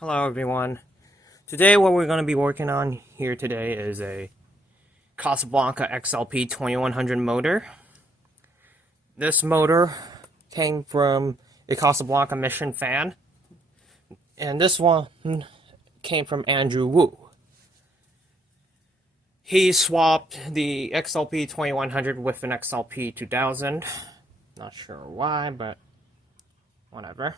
Hello everyone. Today what we're going to be working on here today is a Casablanca XLP2100 motor. This motor came from a Casablanca Mission fan, and this one came from Andrew Wu. He swapped the XLP2100 with an XLP2000. Not sure why, but whatever.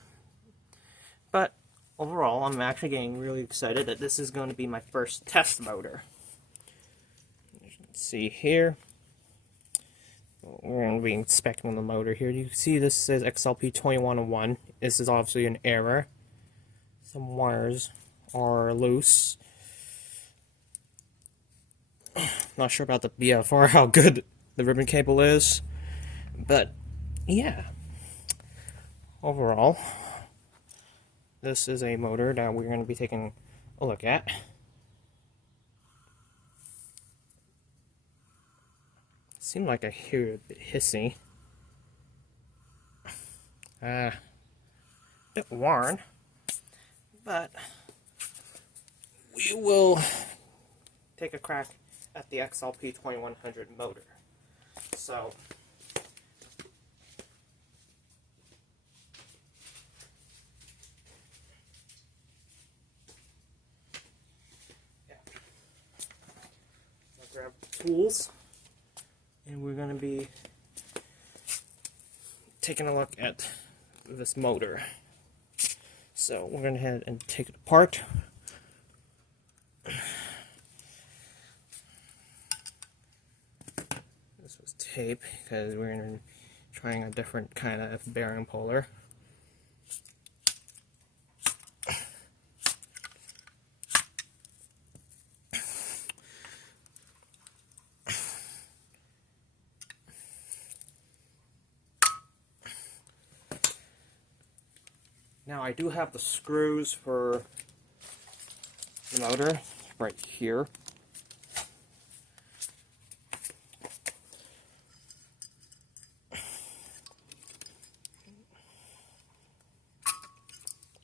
But overall, I'm actually getting really excited that this is going to be my first test motor. As you can see here, we're going to be inspecting the motor here. You can see this says XLP2101. This is obviously an error. Some wires are loose. Not sure about the BFR, how good the ribbon cable is, but yeah. Overall, this is a motor that we're going to be taking a look at. Seems like I hear it a bit hissy. A bit worn, but we will take a crack at the XLP2100 motor. So, grab tools, and we're going to be taking a look at this motor. So we're going to head and take it apart. This was tape because we're going to be trying a different kind of bearing puller. Now I do have the screws for the motor right here.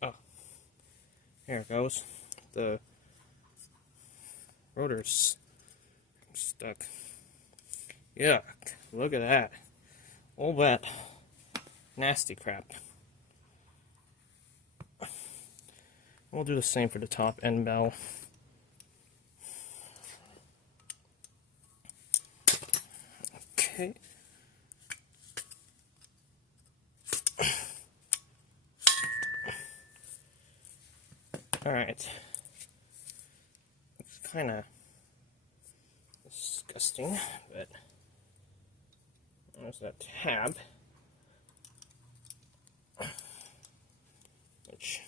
Oh, here it goes. The rotor's stuck. Yuck, look at that. All that nasty crap. We'll do the same for the top end bell. Okay. Alright. It's kind of disgusting, but there's that tab, which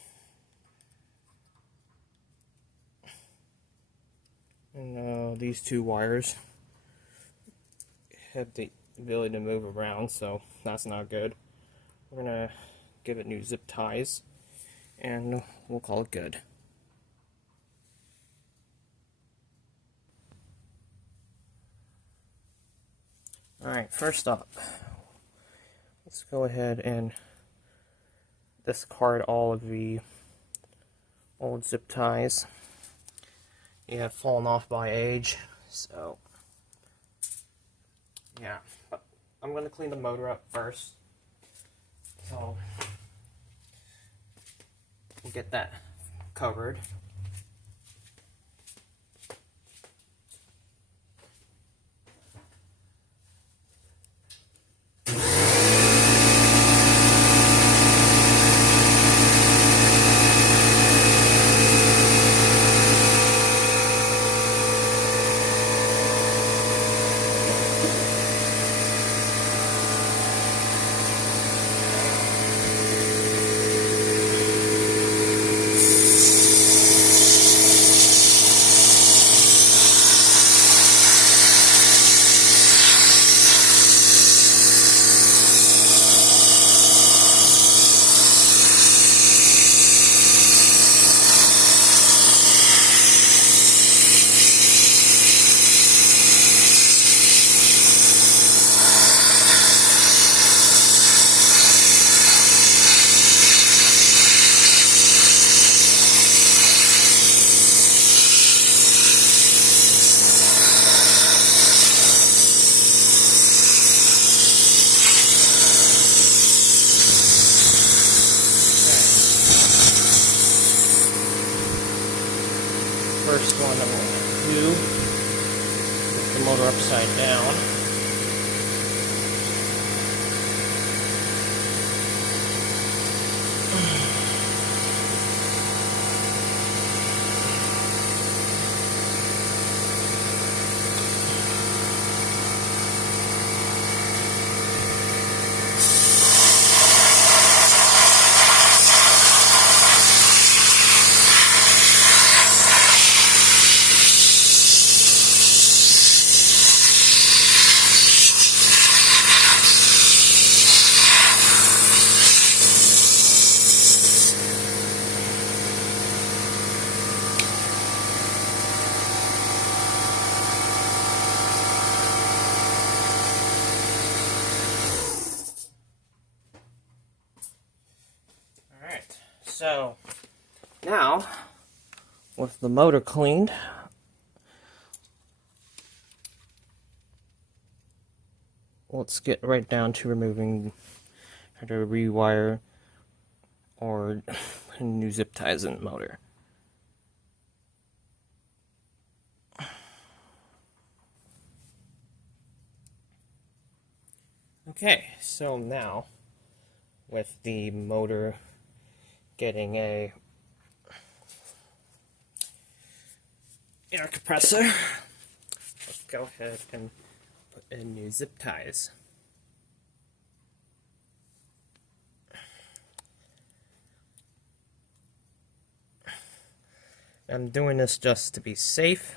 these two wires have the ability to move around, so that's not good. We're gonna give it new zip ties, and we'll call it good. Alright, first up, let's go ahead and discard all of the old zip ties. They have fallen off by age, so yeah. But I'm going to clean the motor up first, so we'll get that covered. first one I'm going to do. Put the motor upside down. So, now, with the motor cleaned, let's get right down to removing, how to rewire or new zip ties in the motor. Okay, so now, with the motor getting a air compressor, let's go ahead and put in new zip ties. I'm doing this just to be safe,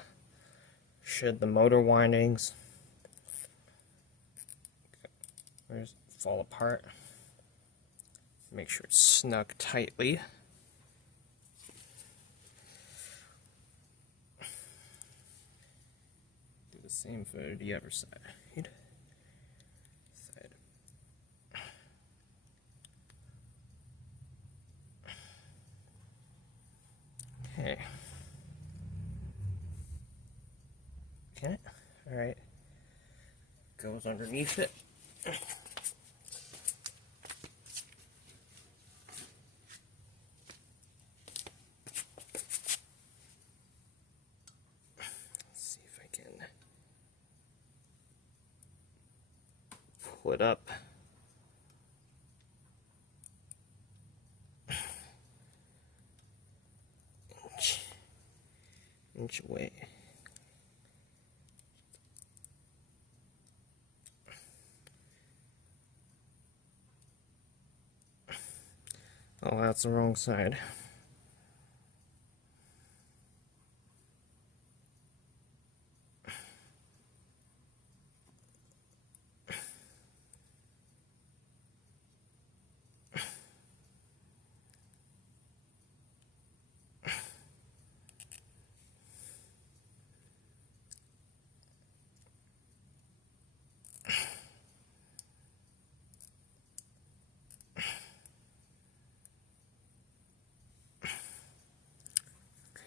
should the motor windings fall apart. Make sure it's snug tightly. Do the same for the other side. Okay. Okay. Alright. Goes underneath it. Pull it up. Inch away. Oh, that's the wrong side.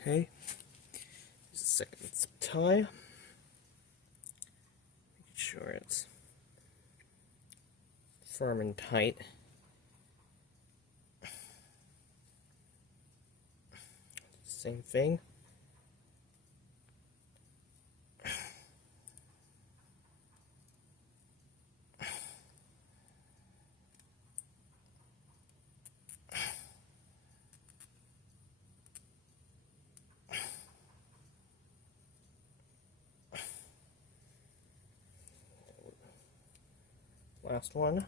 Okay, here's the second zip tie. Making sure it's firm and tight. Same thing. Last one.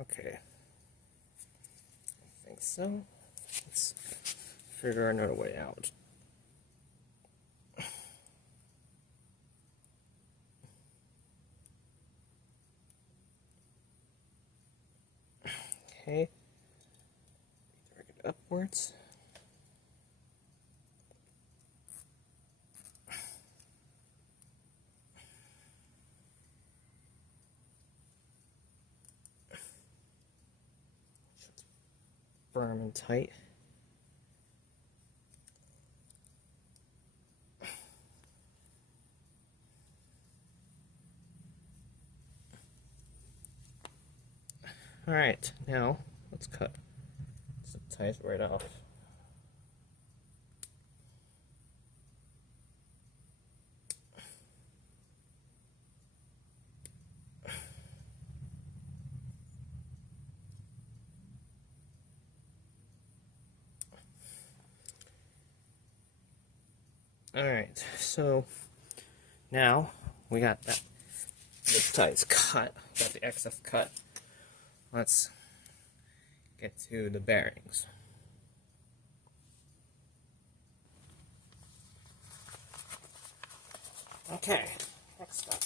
Okay. I think so. Let's figure another way out. Okay. Bring it upwards. firm and tight. Alright, now let's cut some ties right off. Alright, so now we got the ties cut, got the excess cut. Let's get to the bearings. Okay, next up,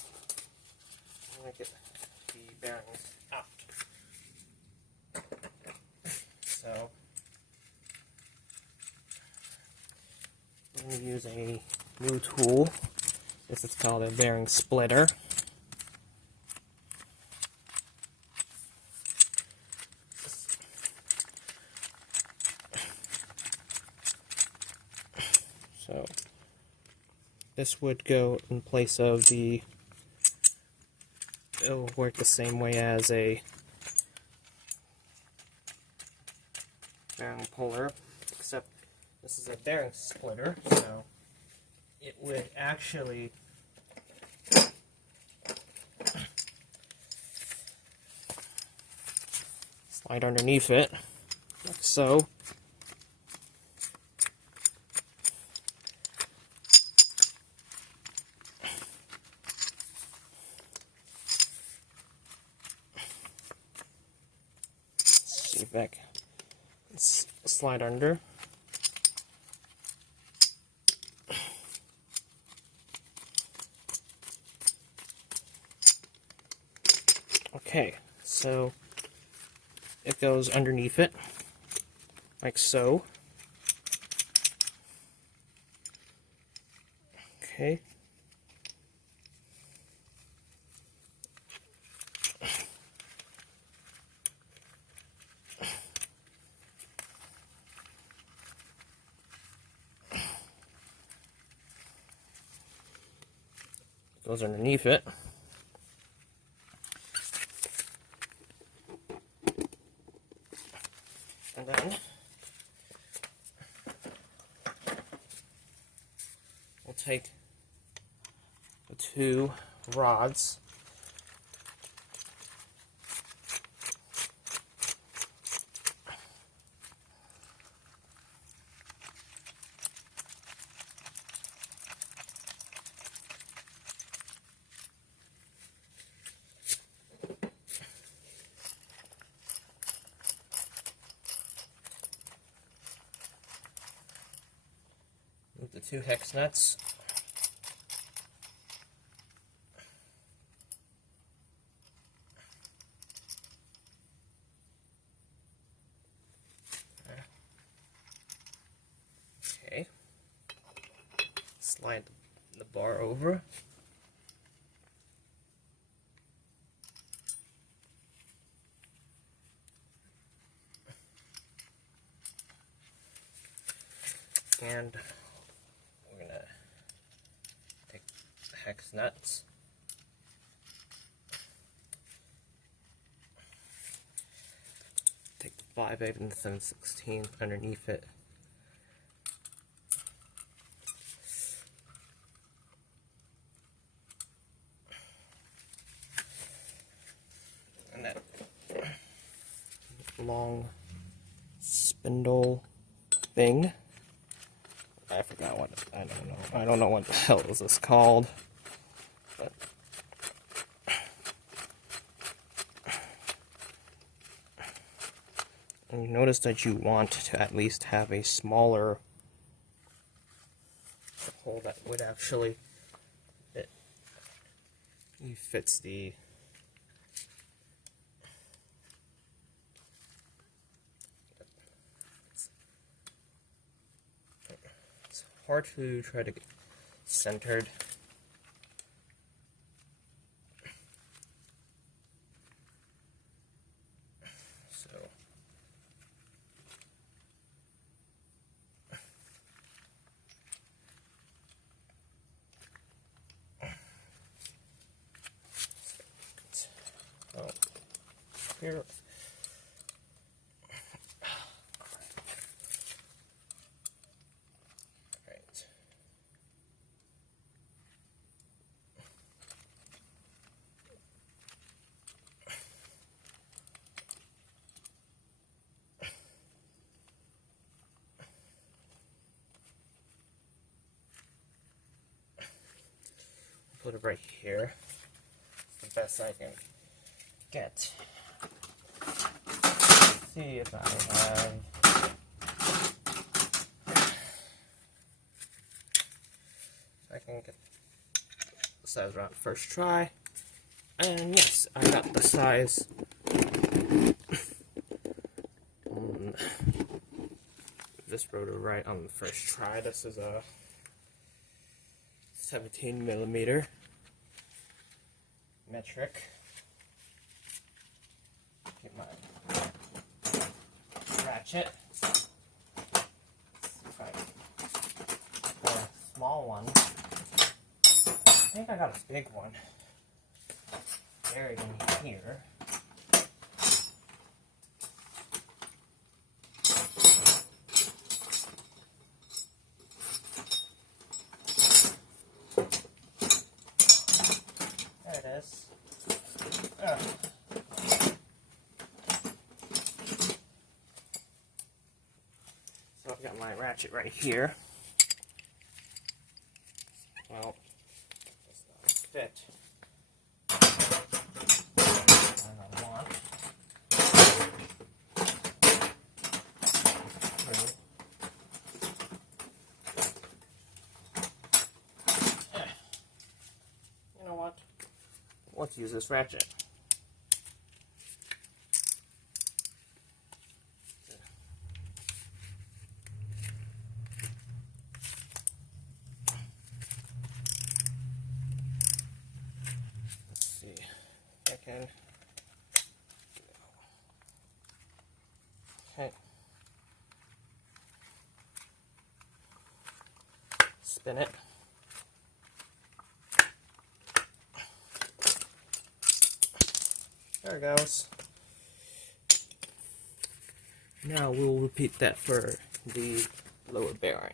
I'm going to get the bearings out. So, I'm going to use a new tool. This is called a bearing splitter. So, this would go in place of the, it'll work the same way as a bearing puller, except this is a bearing splitter, so it would actually slide underneath it, like so. See back, slide under. Okay, so it goes underneath it, like so. Okay. Goes underneath it. And then we'll take the two rods, with the two hex nuts. Okay. Slide the bar over. And we're going to take the hex nuts. Take the 5/8 and the 7/16 underneath it. And that long spindle thing. I forgot what, I don't know. I don't know what the hell is this called. But and you notice that you want to at least have a smaller hole that would actually fits the hard to try to get centered. So here. Right. Put it right here. It's the best I can get. See if I have. I can get the size around first try. And yes, I got the size on this rotor right on the first try. This is a 17mm metric. Get my ratchet. For a small one, I think I got a big one buried in here. There it is. So I've got my ratchet right here. Well, it's not fit. And I want you know what? Let's use this ratchet. Okay. Spin it. There it goes. Now we'll repeat that for the lower bearing.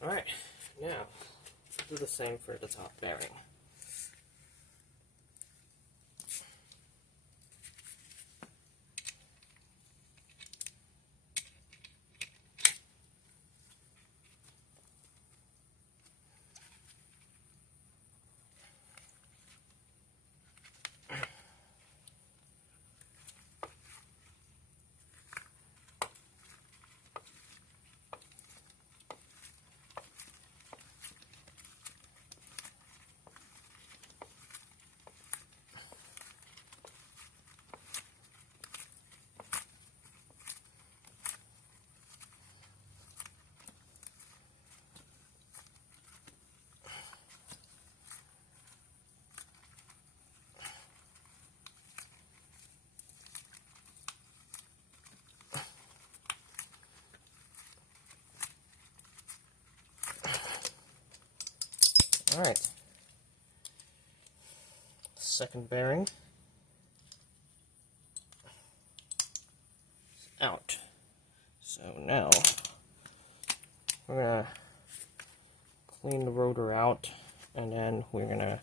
Alright, now do the same for the top bearing. Alright, second bearing is out. So now we're going to clean the rotor out, and then we're going to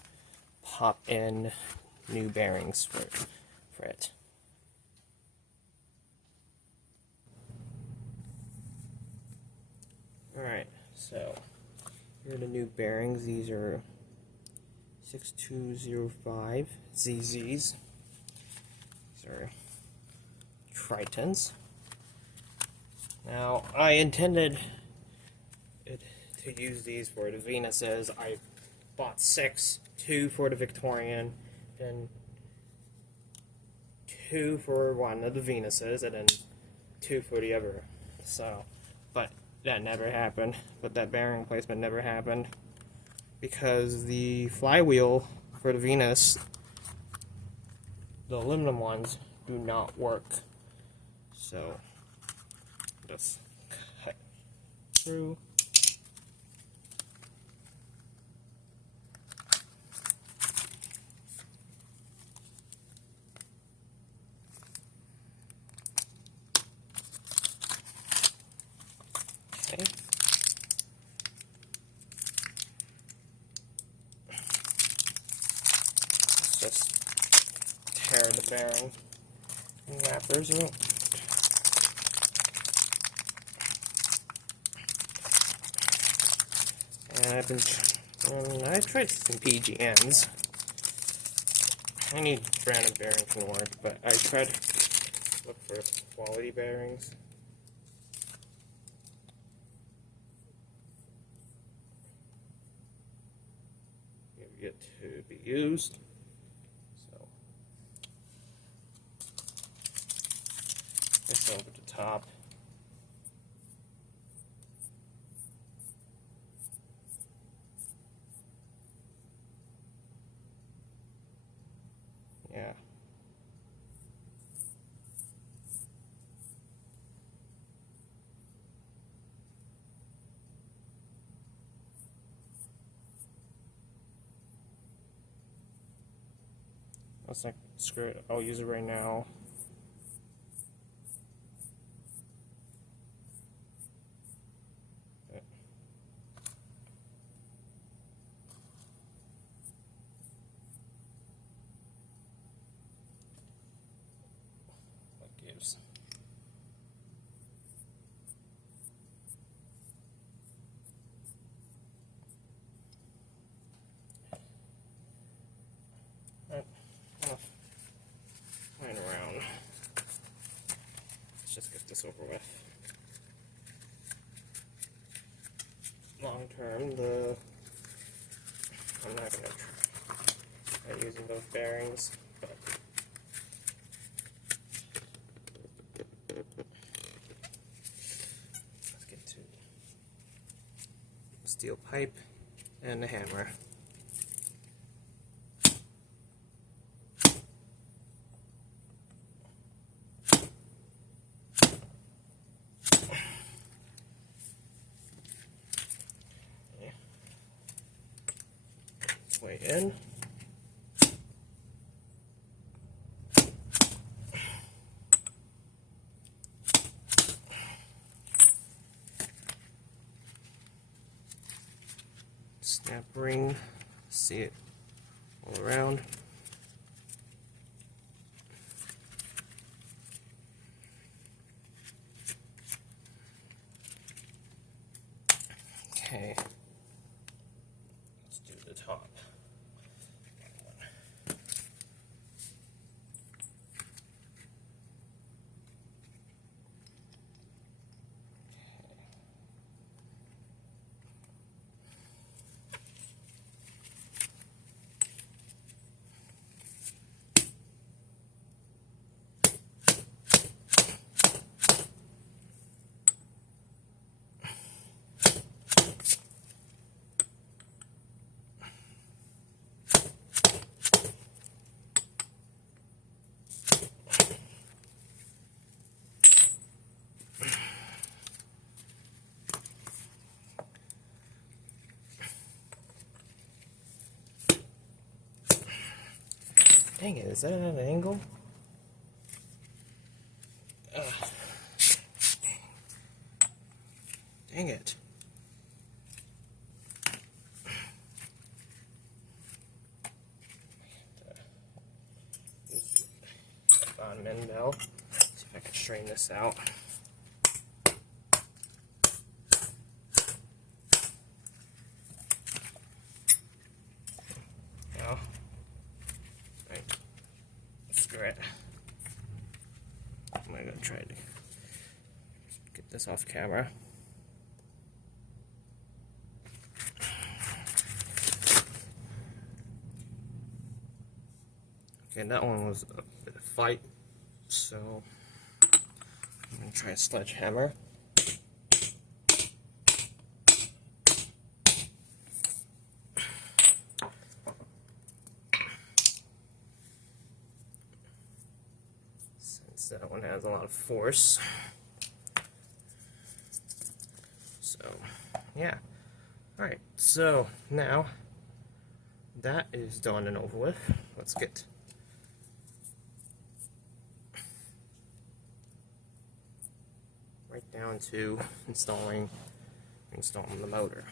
pop in new bearings for it. Alright, so here are the new bearings. These are 6205 ZZs. These are Tritons. Now, I intended to use these for the Venuses. I bought 6, 2 for the Victorian, then 2 for one of the Venuses, and then 2 for the other. So, but that never happened. But that bearing placement never happened because the flywheel for the Venus, the aluminum ones, do not work. So just cut through Okay. Let's just tear the bearing wrappers out. And I tried some PGNs. Any brand of bearing can work, but I tried to look for quality bearings. You've yet to be used. So this over the top. Yeah. Let's not screw it. I'll use it right now. What gives? Playing around. Let's just get this over with. Long term, I'm not gonna try using those bearings, but let's get to the steel pipe and the hammer. Way in. Snap ring, see it all around. Okay, let's do the top. Dang it, is that at an angle? Dang it. On Mendel. See if I can straighten this out. Now, right, screw it. I'm gonna try to get this off camera. Okay, that one was a bit of fight, so I'm gonna try a sledgehammer. Since that one has a lot of force. So, yeah. Alright, so now that is done and over with. Let's get right down to installing installing the motor.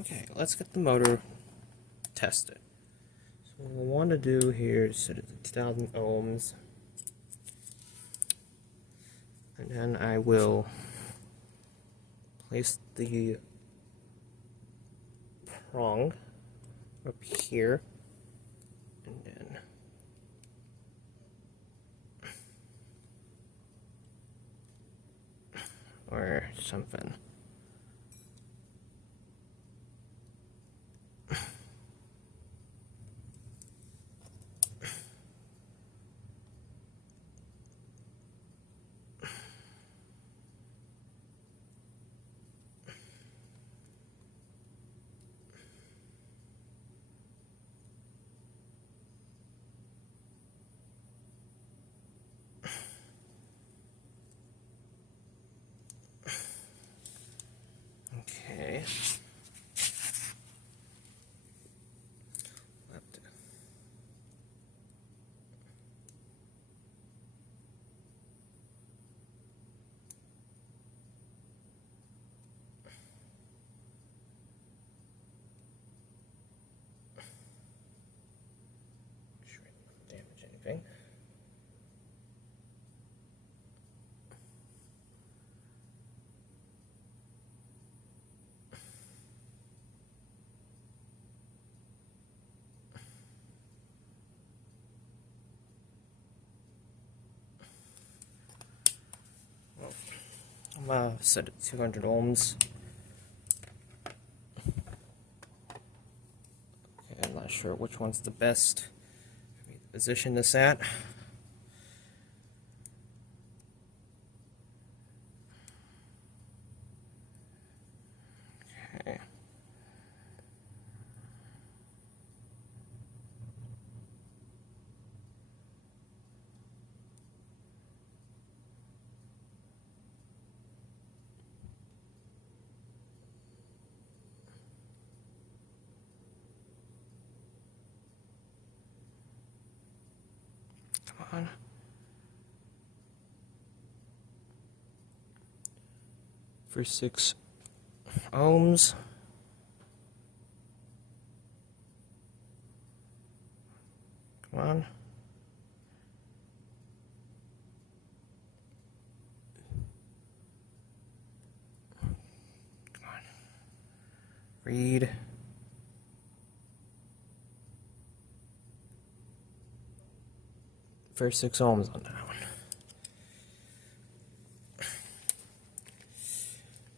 Okay, let's get the motor tested. So what we want to do here is set it to 2000 ohms. And then I will place the prong up here, and then or something. Okay. Damage anything. I'm gonna set it to 200 ohms. Okay, I'm not sure which one's the best for me to position this at. Okay. Come on. For 6 ohms. Come on. Come on. Read. For 6 ohms on that one.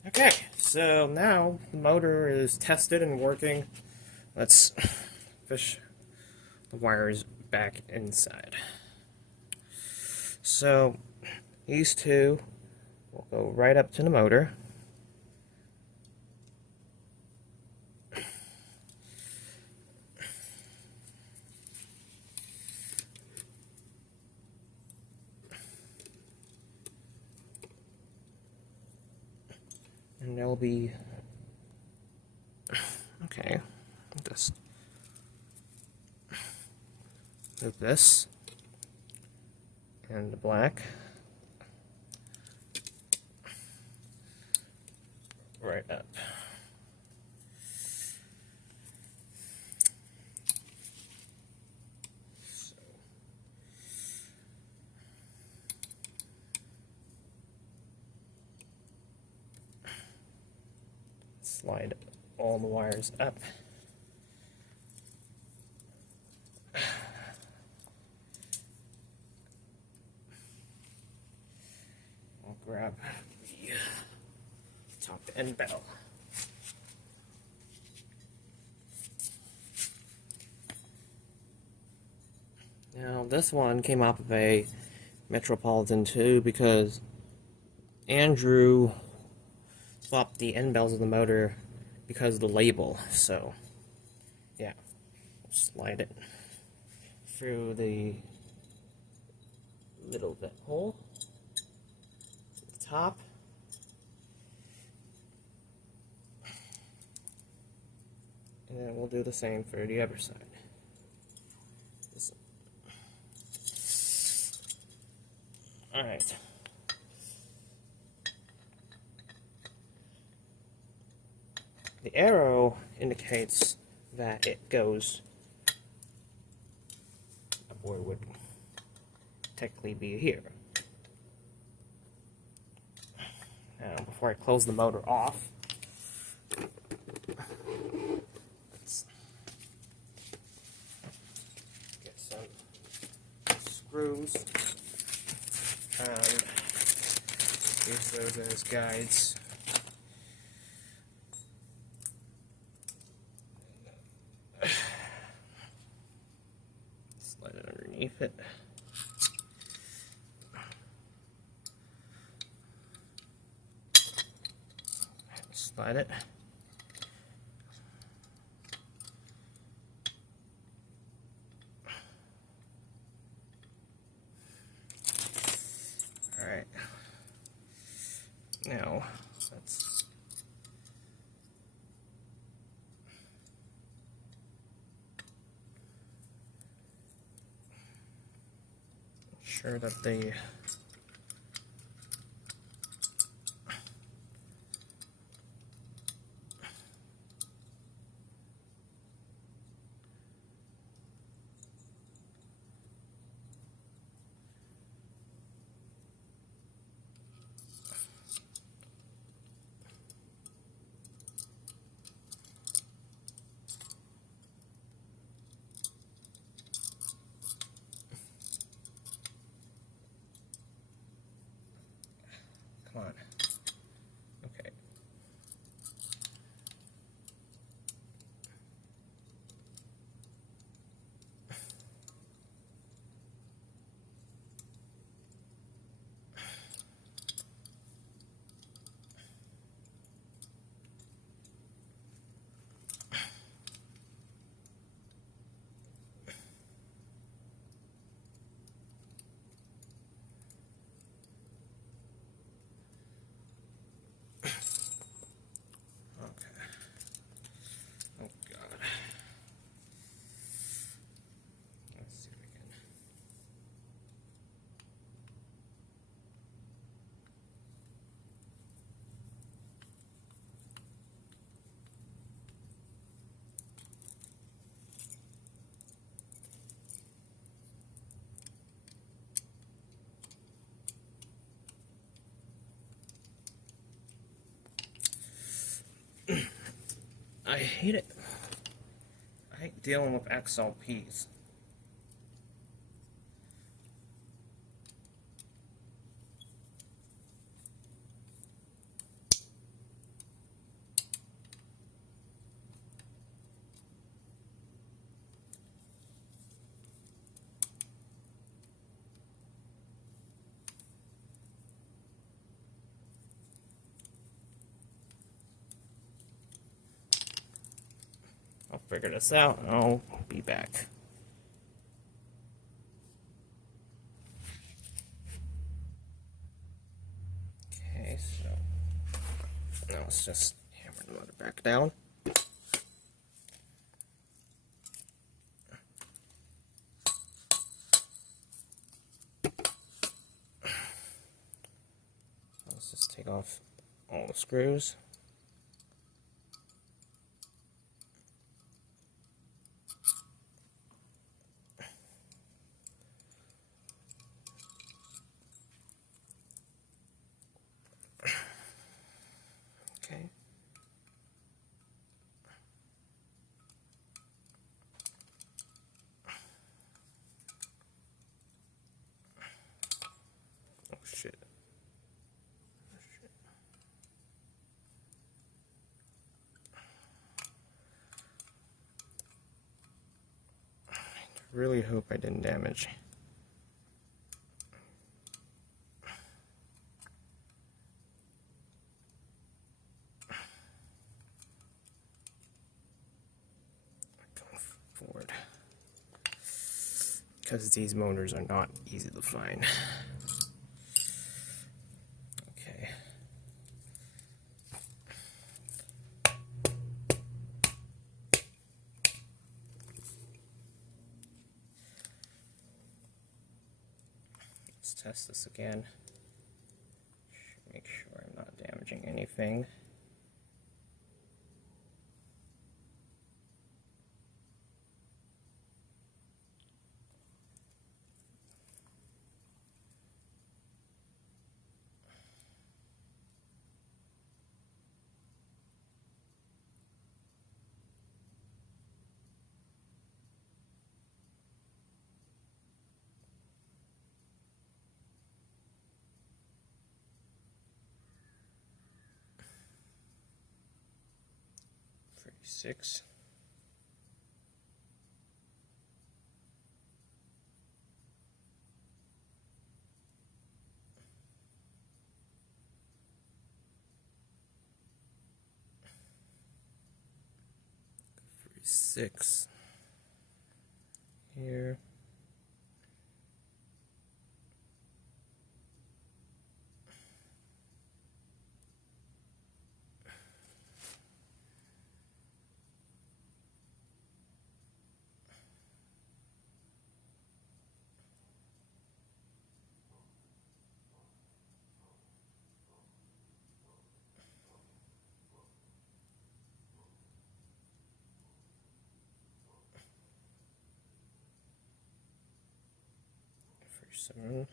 Okay, so now the motor is tested and working. Let's fish the wires back inside. So these two will go right up to the motor. And they'll be okay. Just move this and the black right up. Slide all the wires up. I'll grab the top end bell. Now this one came off of a Metropolitan II because Andrew swapped the end bells of the motor because of the label. So yeah, slide it through the little vent hole at the top. And then we'll do the same for the other side. Alright. The arrow indicates that it goes or would technically be here. Now, before I close the motor off, let's get some screws and use those as guides. Slide it underneath it. Slide it. All right. Now let's ensure that the come on. Okay. Oh God. Let's see if we can. I hate it. I hate dealing with XLPs. I'll figure this out and I'll be back. Okay, so now let's just hammer the motor back down. Let's just take off all the screws. Okay. Oh shit. I really hope I didn't damage. Going forward. Because these motors are not easy to find. Okay. Let's test this again. Make sure I'm not damaging anything. Six. Six here. Seven.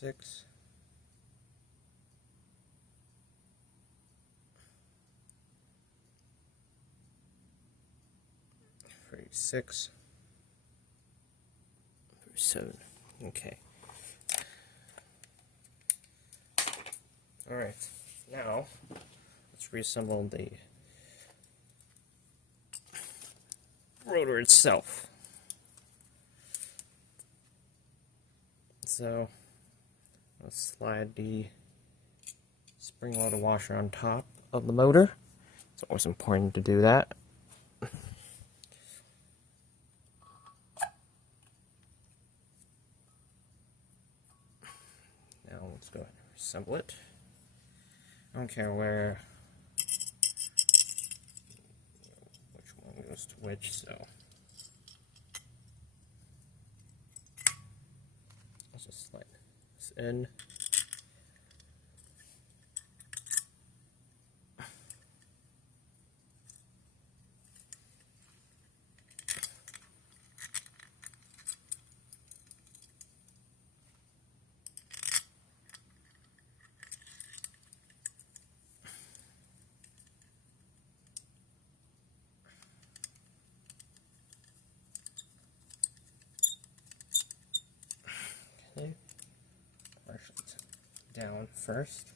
Six. Six. Seven. Okay. All right. Now let's reassemble the rotor itself. So let's slide the spring loaded washer on top of the motor. It's always important to do that. Now let's go ahead and assemble it. I don't care which one goes to which, so let's just slide this in. Okay, push it down first.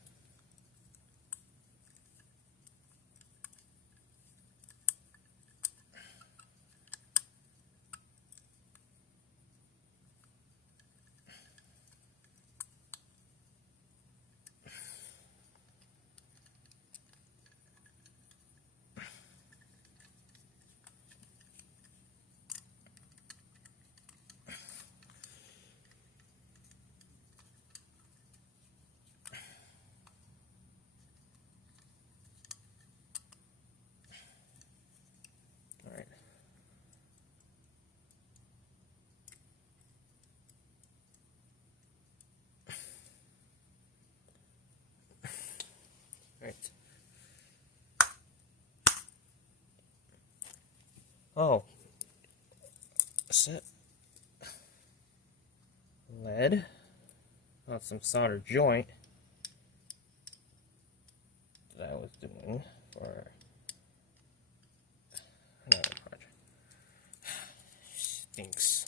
All right. Right. Oh, set lead on some solder joint that I was doing for another project. Stinks.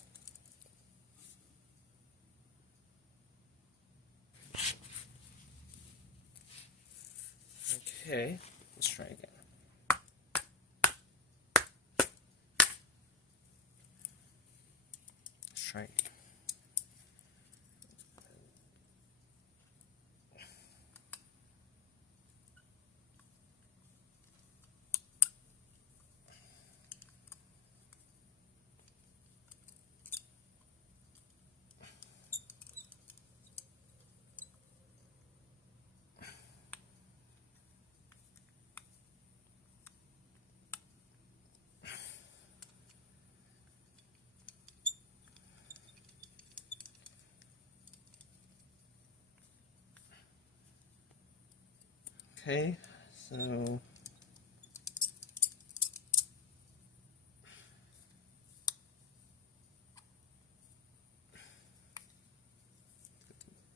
Okay, let's try again. Let's try again. Okay, so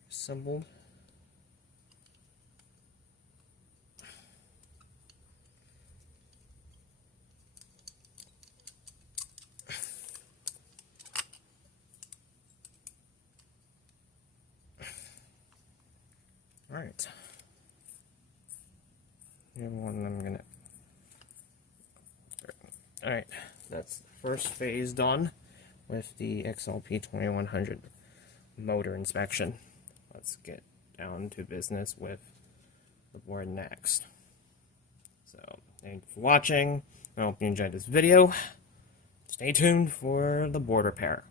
assembled. All right. Alright, that's the first phase done with the XLP2100 motor inspection. Let's get down to business with the board next. So, thank you for watching. I hope you enjoyed this video. Stay tuned for the board repair.